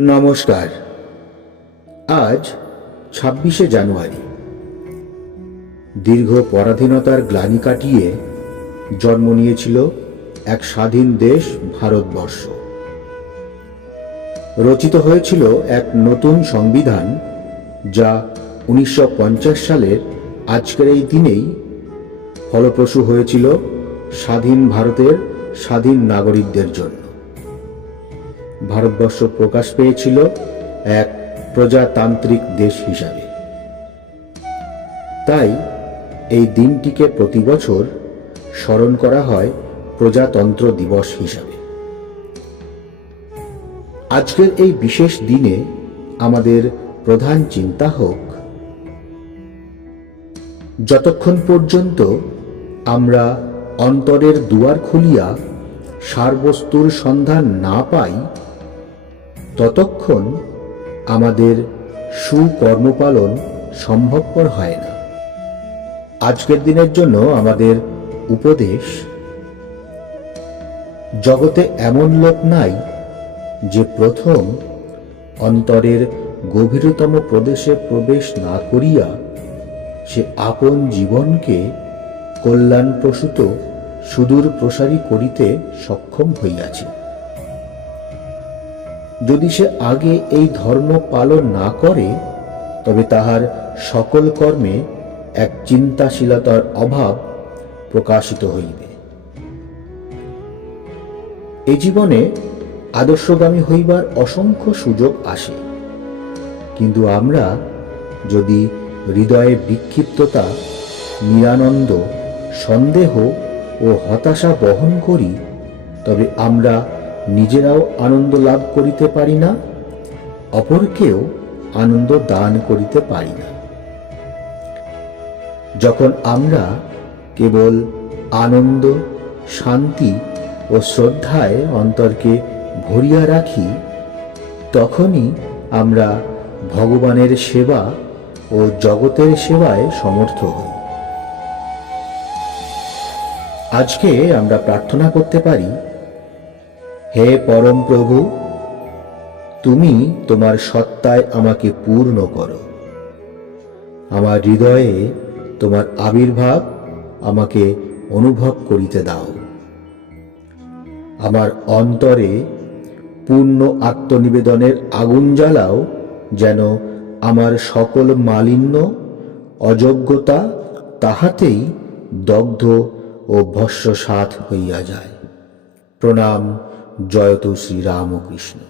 নমস্কার। আজ ছাব্বিশে জানুয়ারি। দীর্ঘ পরাধীনতার গ্লানি কাটিয়ে জন্ম নিয়েছিল এক স্বাধীন দেশ ভারতবর্ষ। রচিত হয়েছিল এক নতুন সংবিধান যা উনিশশো পঞ্চাশ সালের আজকের এই দিনেই ফলপ্রসূ হয়েছিল স্বাধীন ভারতের স্বাধীন নাগরিকদের জন্য। ভারতবর্ষ প্রকাশ পেয়েছিল এক প্রজাতান্ত্রিক দেশ হিসাবে। তাই এই দিনটিকে প্রতি বছর স্মরণ করা হয় প্রজাতন্ত্র দিবস হিসাবে। আজকের এই বিশেষ দিনে আমাদের প্রধান চিন্তা হোক, যতক্ষণ পর্যন্ত আমরা অন্তরের দুয়ার খুলিয়া সারবস্তুর সন্ধান না পাই ততক্ষণ আমাদের সুকর্মপালন সম্ভবপর হয় না। আজকের দিনের জন্য আমাদের উপদেশ, জগতে এমন লোক নাই যে প্রথম অন্তরের গভীরতম প্রদেশে প্রবেশ না করিয়া সে আপন জীবনকে কল্যাণপ্রসূত সুদূর প্রসারী করিতে সক্ষম হইয়াছে। যদি সে আগে এই ধর্ম পালন না করে, তবে তাহার সকল কর্মে এক চিন্তাশীলতার অভাব প্রকাশিত হইবে। এই জীবনে আদর্শগামী হইবার অসংখ্য সুযোগ আসে। কিন্তু আমরা যদি হৃদয়ে বিক্ষিপ্ততা, নিরানন্দ, সন্দেহ ও হতাশা বহন করি, তবে আমরা নিজেরাও আনন্দ লাভ করিতে পারি না, অপরকেও আনন্দ দান করিতে পারি না। যখন আমরা কেবল আনন্দ, শান্তি ও শ্রদ্ধায় অন্তরকে ভরিয়া রাখি, তখনই আমরা ভগবানের সেবা ও জগতের সেবায় সমর্থ হই। আজকে আমরা প্রার্থনা করতে পারি হে পরম প্রভু, তুমি তোমার সত্তায় আমাকে পূর্ণ করো। আমার হৃদয়ে তোমার আবির্ভাব আমাকে অনুভব করিতে দাও। আমার অন্তরে পূর্ণ আত্মনিবেদনের আগুন জ্বালাও যেন আমার সকল মালিন্য অযোগ্যতা তাহাতেই দগ্ধ ও ভস্যসাত হইয়া যায়। প্রণাম জয়তু শ্রীরামকৃষ্ণ।